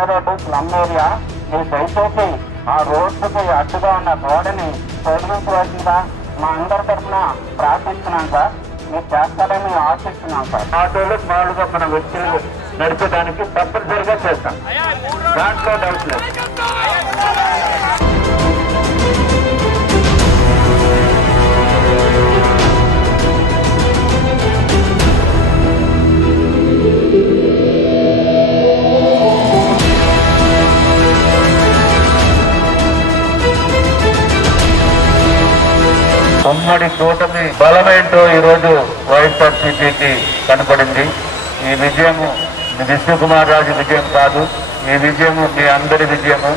చిన్న road slum area. మీరు దయచేసి ఆ రోడ్డుకి అడ్డుగా ఉన్న గోడని తొలగించవలసిందా మా అందరి తరఫున ప్రార్థిస్తున్నాం సార్. మీరు చేస్తారని ఆశిస్తున్నాం సార్. ఆటోలు మామూలుగా మన వ్యక్తులు నడిపేదానికి తప్పనిసరిగా చేస్తాం, దాంట్లో డౌట్ లేదు. ఉమ్మడి కూటమి బలమేంటో ఈరోజు వైఎస్ఆర్సీపీకి కనపడింది. ఈ విజయము విష్ణుకుమార్ రాజు విజయం కాదు, ఈ విజయము మీ అందరి విజయము.